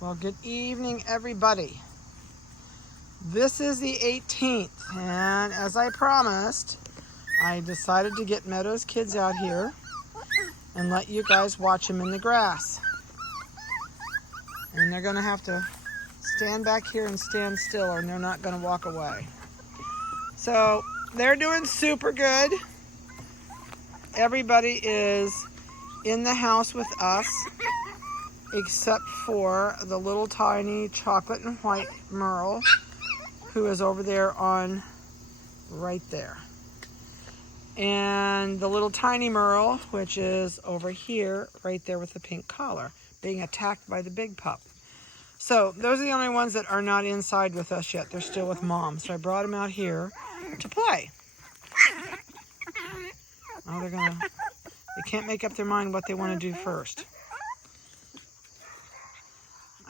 Well, good evening, everybody. This is the 18th, and as I promised, I decided to get Meadow's kids out here and let you guys watch them in the grass. And they're going to have to stand back here and stand still, or they're not going to walk away. So, they're doing super good. Everybody is in the house with us, except for the little tiny chocolate and white Merle, who is over there on right there. And the little tiny Merle, which is over here, right there with the pink collar, being attacked by the big pup. So those are the only ones that are not inside with us yet. They're still with mom. So I brought them out here to play. Oh, they can't make up their mind what they want to do first.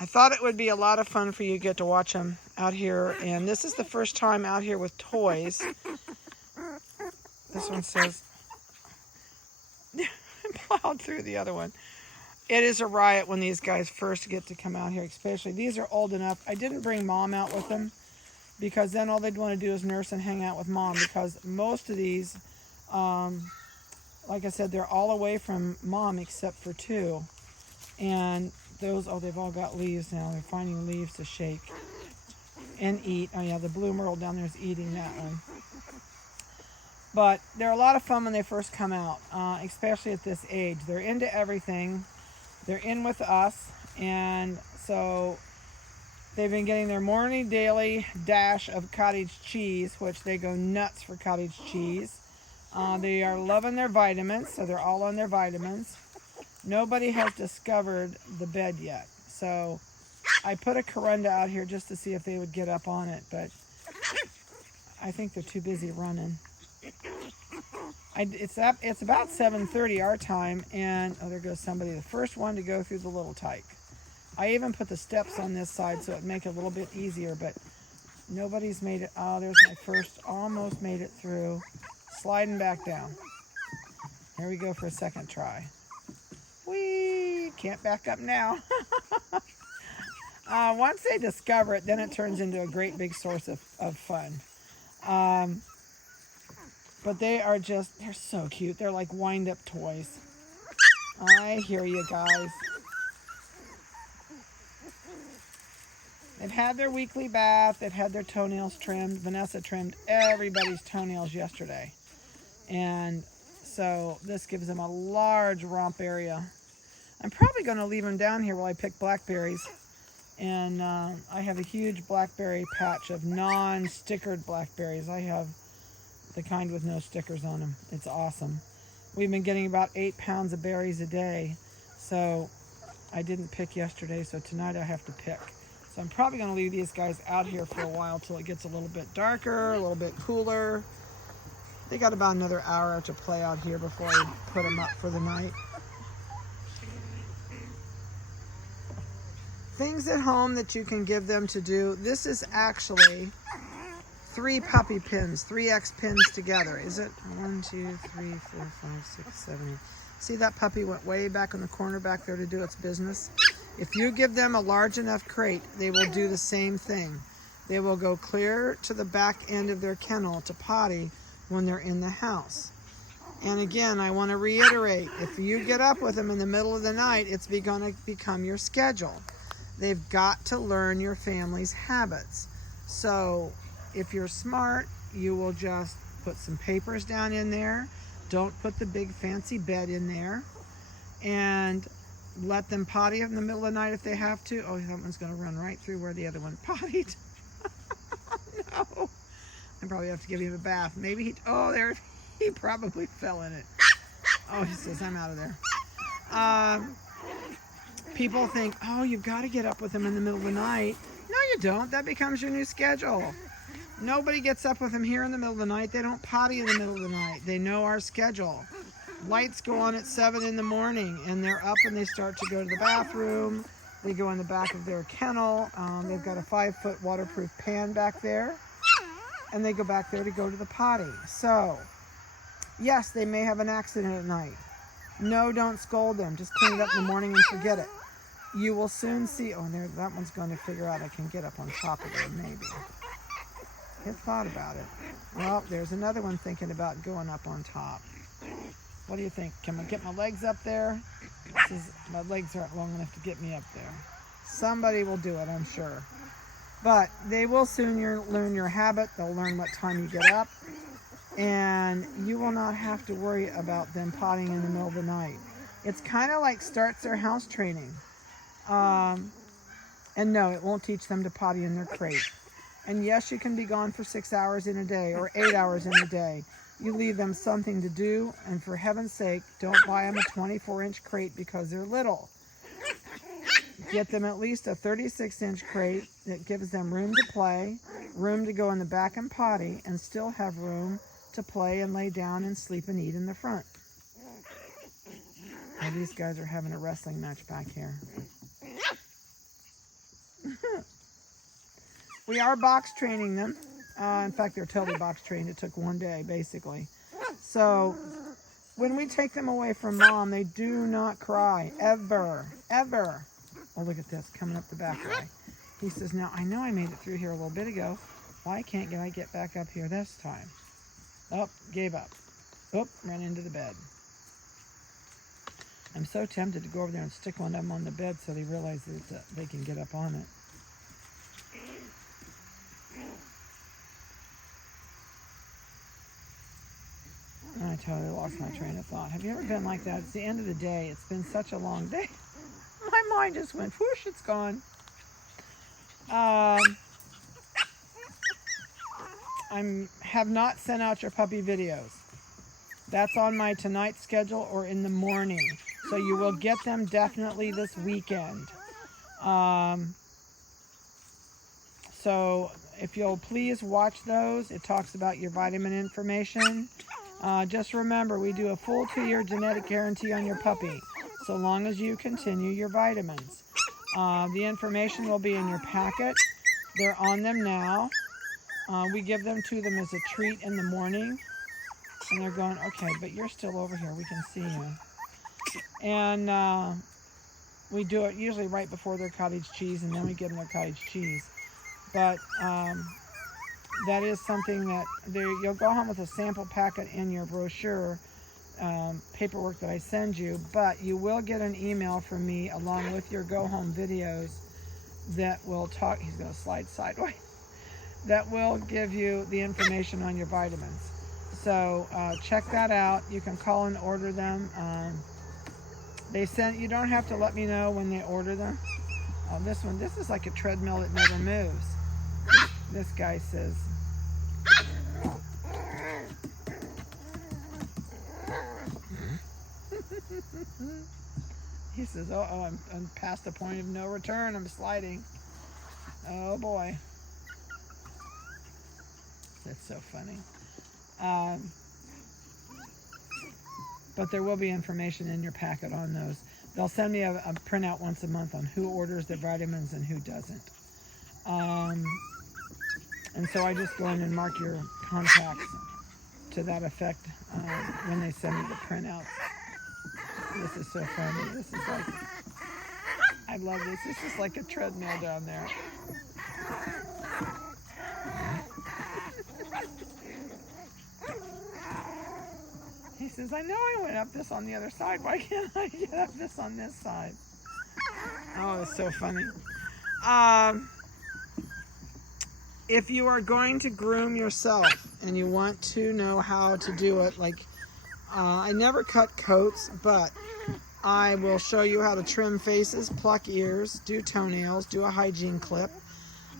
I thought it would be a lot of fun for you to get to watch them out here. And this is the first time out here with toys. This one says, plowed through the other one. It is a riot when these guys first get to come out here, especially. These are old enough. I didn't bring mom out with them because then all they'd want to do is nurse and hang out with mom, because most of these, like I said, they're all away from mom except for two. And those, oh, they've all got leaves now. They're finding leaves to shake and eat. Oh yeah, the blue Merle down there is eating that one. But they're a lot of fun when they first come out, especially at this age. They're into everything. They're in with us, and so they've been getting their morning daily dash of cottage cheese, which they go nuts for cottage cheese. They are loving their vitamins, so they're all on their vitamins. Nobody has discovered the bed yet, so I put a corunda out here just to see if they would get up on it, but I think they're too busy running. It's about 7:30 our time, and oh, there goes somebody, the first one to go through the little tyke. I even put the steps on this side so it'd make it a little bit easier, but nobody's made it. Oh, there's my first, almost made it through. Sliding back down. Here we go for a second try. Whee! Can't back up now. Once they discover it, then it turns into a great big source of fun. But they are just, they're so cute. They're like wind-up toys. I hear you guys. They've had their weekly bath. They've had their toenails trimmed. Vanessa trimmed everybody's toenails yesterday. And so this gives them a large romp area. I'm probably going to leave them down here while I pick blackberries. And I have a huge blackberry patch of non-stickered blackberries. I have the kind with no stickers on them. It's awesome. We've been getting about 8 pounds of berries a day. So I didn't pick yesterday, so tonight I have to pick. So I'm probably going to leave these guys out here for a while till it gets a little bit darker, a little bit cooler. They got about another hour to play out here before I put them up for the night. Things at home that you can give them to do. This is actually 3 puppy pins, 3X pins together. Is it? 1, 2, 3, 4, 5, 6, 7, 8. See, that puppy went way back in the corner back there to do its business. If you give them a large enough crate, they will do the same thing. They will go clear to the back end of their kennel to potty when they're in the house. And again, I want to reiterate, if you get up with them in the middle of the night, it's going to become your schedule. They've got to learn your family's habits. So if you're smart, you will just put some papers down in there. Don't put the big fancy bed in there. And let them potty in the middle of the night if they have to. Oh, that one's going to run right through where the other one pottied. No. I probably have to give him a bath. Maybe he probably fell in it. Oh, he says, I'm out of there. People think, oh, you've got to get up with them in the middle of the night. No, you don't. That becomes your new schedule. Nobody gets up with them here in the middle of the night. They don't potty in the middle of the night. They know our schedule. Lights go on at 7 in the morning, and they're up and they start to go to the bathroom. They go in the back of their kennel. They've got a 5-foot waterproof pan back there, and they go back there to go to the potty. So, yes, they may have an accident at night. No, don't scold them. Just clean it up in the morning and forget it. You will soon see. Oh, there, that one's going to figure out I can get up on top of there, maybe. It thought about it. Well, there's another one thinking about going up on top. What do you think? Can I get my legs up there? My legs aren't long enough to get me up there. Somebody will do it, I'm sure. But they will soon learn your habit. They'll learn what time you get up. And you will not have to worry about them potting in the middle of the night. It's kind of like starts their house training. And no, it won't teach them to potty in their crate. And yes, you can be gone for 6 hours in a day or 8 hours in a day. You leave them something to do, and for heaven's sake, don't buy them a 24-inch crate because they're little. Get them at least a 36-inch crate that gives them room to play, room to go in the back and potty, and still have room to play and lay down and sleep and eat in the front. Now these guys are having a wrestling match back here. We are box training them. In fact, they're totally box trained. It took one day, basically. So when we take them away from mom, they do not cry, ever, ever. Oh, look at this, coming up the back way. He says, now, I know I made it through here a little bit ago. Why can't I get back up here this time? Oh, gave up. Oh, ran into the bed. I'm so tempted to go over there and stick one of them on the bed so they realize that they can get up on it. I totally lost my train of thought. Have you ever been like that? It's the end of the day. It's been such a long day. My mind just went whoosh, it's gone. I have not sent out your puppy videos. That's on my tonight schedule or in the morning. So you will get them definitely this weekend. So if you'll please watch those. It talks about your vitamin information. Just remember, we do a full 2-year genetic guarantee on your puppy, so long as you continue your vitamins. The information will be in your packet. They're on them now. We give them to them as a treat in the morning. And they're going, okay, but you're still over here. We can see you. And we do it usually right before their cottage cheese, and then we give them their cottage cheese. But that is something that you'll go home with a sample packet in your brochure paperwork that I send you, but you will get an email from me along with your go home videos that will talk, he's going to slide sideways, that will give you the information on your vitamins. So check that out. You can call and order them. You don't have to let me know when they order them. This is like a treadmill that never moves. This guy says, he says, I'm past the point of no return. I'm sliding. Oh boy. That's so funny. But there will be information in your packet on those. They'll send me a printout once a month on who orders their vitamins and who doesn't. And so I just go in and mark your contacts to that effect when they send me the printout. This is so funny. This is like, I love this. This is like a treadmill down there. He says, I know I went up this on the other side. Why can't I get up this on this side? Oh, it's so funny. If you are going to groom yourself and you want to know how to do it, like I never cut coats, but I will show you how to trim faces, pluck ears, do toenails, do a hygiene clip.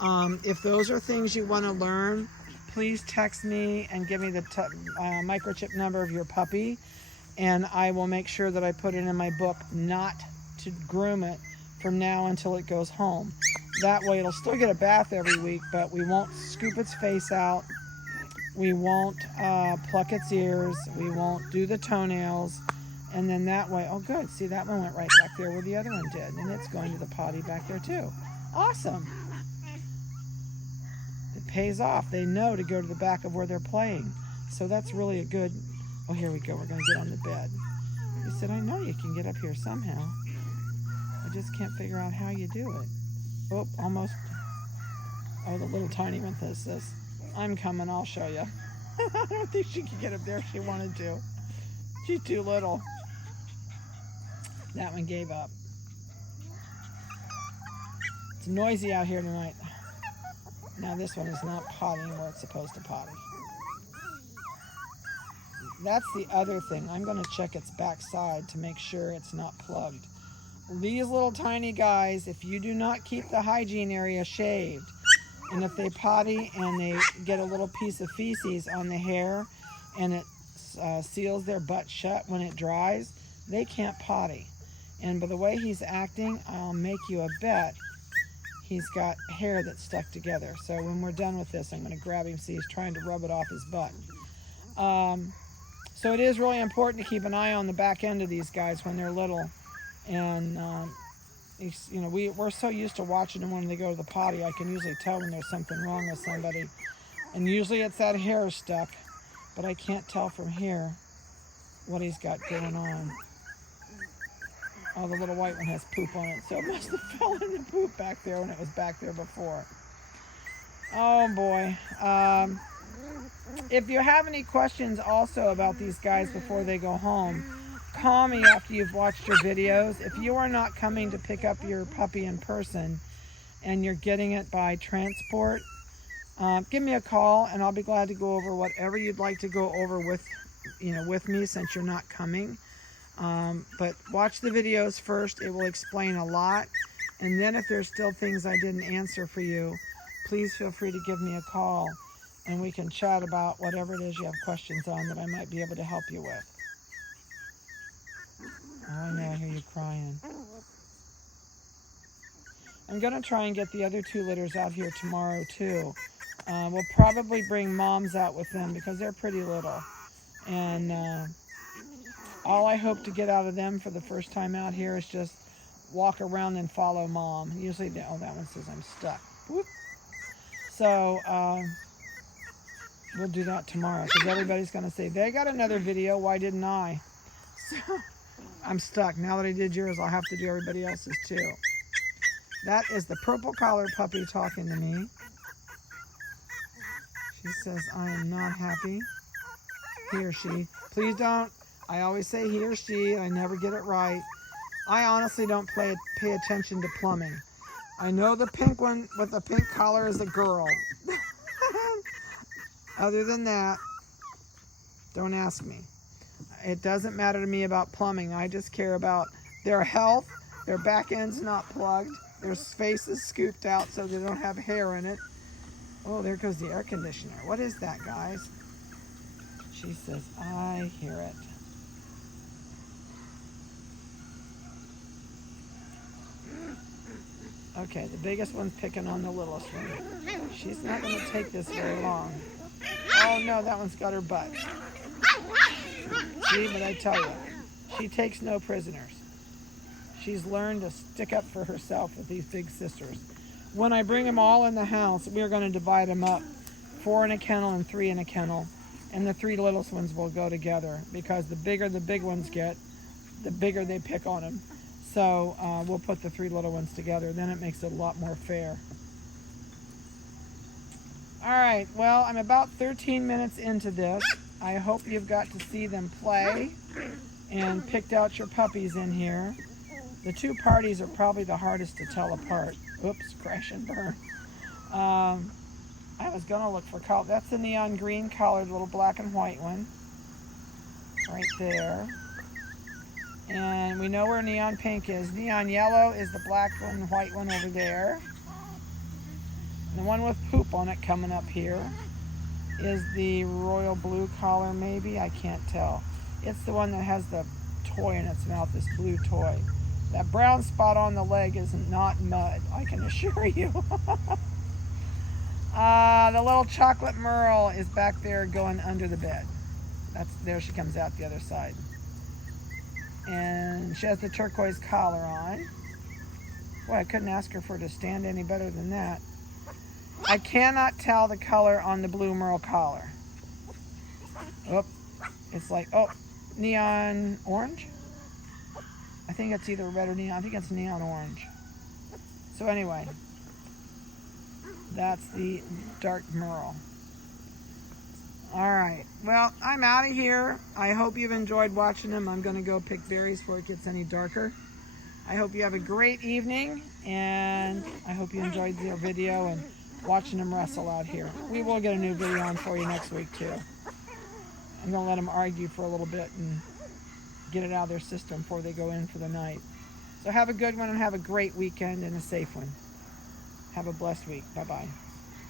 If those are things you want to learn, please text me and give me the microchip number of your puppy, and I will make sure that I put it in my book not to groom it from now until it goes home. That way it'll still get a bath every week, but we won't scoop its face out. We won't pluck its ears. We won't do the toenails. And then that way, oh good, see that one went right back there where the other one did. And it's going to the potty back there too. Awesome. It pays off. They know to go to the back of where they're playing. So that's really a good, oh here we go, we're going to get on the bed. He said, I know you can get up here somehow. I just can't figure out how you do it. Oh, almost. Oh, the little tiny one says this. I'm coming, I'll show you. I don't think she could get up there if she wanted to. She's too little. That one gave up. It's noisy out here tonight. Now this one is not potting where it's supposed to potty. That's the other thing. I'm going to check its backside to make sure it's not plugged. These little tiny guys, if you do not keep the hygiene area shaved, and if they potty and they get a little piece of feces on the hair and it seals their butt shut when it dries, they can't potty. And by the way he's acting, I'll make you a bet he's got hair that's stuck together. So when we're done with this, I'm going to grab him. See, he's trying to rub it off his butt. So it is really important to keep an eye on the back end of these guys when they're little. And, you know, we're so used to watching them when they go to the potty. I can usually tell when there's something wrong with somebody. And usually it's that hair stuck. But I can't tell from here what he's got going on. Oh, the little white one has poop on it. So it must have fell in the poop back there when it was back there before. Oh, boy. If you have any questions also about these guys before they go home, call me after you've watched your videos. If you are not coming to pick up your puppy in person and you're getting it by transport, give me a call and I'll be glad to go over whatever you'd like to go over with me since you're not coming. But watch the videos first. It will explain a lot. And then if there's still things I didn't answer for you, please feel free to give me a call and we can chat about whatever it is you have questions on that I might be able to help you with. Oh, I know, I hear you crying. I'm going to try and get the other 2 litters out here tomorrow too. We'll probably bring moms out with them because they're pretty little. And all I hope to get out of them for the first time out here is just walk around and follow mom. Usually, oh, that one says I'm stuck. Whoop. So we'll do that tomorrow because everybody's going to say, they got another video, why didn't I? So I'm stuck. Now that I did yours, I'll have to do everybody else's too. That is the purple collar puppy talking to me. She says, I am not happy. He or she. Please don't. I always say he or she. I never get it right. I honestly don't pay attention to plumbing. I know the pink one with the pink collar is a girl. Other than that, don't ask me. It doesn't matter to me about plumbing. I just care about their health, their back end's not plugged, their face is scooped out so they don't have hair in it. Oh, there goes the air conditioner. What is that, guys? She says, I hear it. Okay, the biggest one's picking on the littlest one. She's not going to take this very long. Oh, no, that one's got her butt. See what I tell you? She takes no prisoners. She's learned to stick up for herself with these big sisters. When I bring them all in the house, we're going to divide them up. 4 in a kennel and 3 in a kennel. And the 3 littlest ones will go together because the bigger the big ones get, the bigger they pick on them. So we'll put the 3 little ones together. Then it makes it a lot more fair. All right, well, I'm about 13 minutes into this. I hope you've got to see them play and picked out your puppies in here. The 2 parties are probably the hardest to tell apart. Oops, crash and burn. I was gonna look for color. That's the neon green collared little black and white one. Right there. And we know where neon pink is. Neon yellow is the black one and white one over there. And the one with poop on it coming up here is the royal blue collar maybe. I can't tell. It's the one that has the toy in its mouth, this blue toy. That brown spot on the leg is not mud, I can assure you. The little chocolate Merle is back there going under the bed. There she comes out the other side. And she has the turquoise collar on. Boy, I couldn't ask her for to stand any better than that. I cannot tell the color on the blue Merle collar. Oh, it's like, oh, neon orange? I think it's either red or neon. I think it's neon orange. So anyway, that's the dark merle. All right, well, I'm out of here. I hope you've enjoyed watching them. I'm going to go pick berries before it gets any darker. I hope you have a great evening, and I hope you enjoyed the video and watching them wrestle out here. We will get a new video on for you next week, too. I'm going to let them argue for a little bit and get it out of their system before they go in for the night. So have a good one and have a great weekend and a safe one. Have a blessed week. Bye-bye.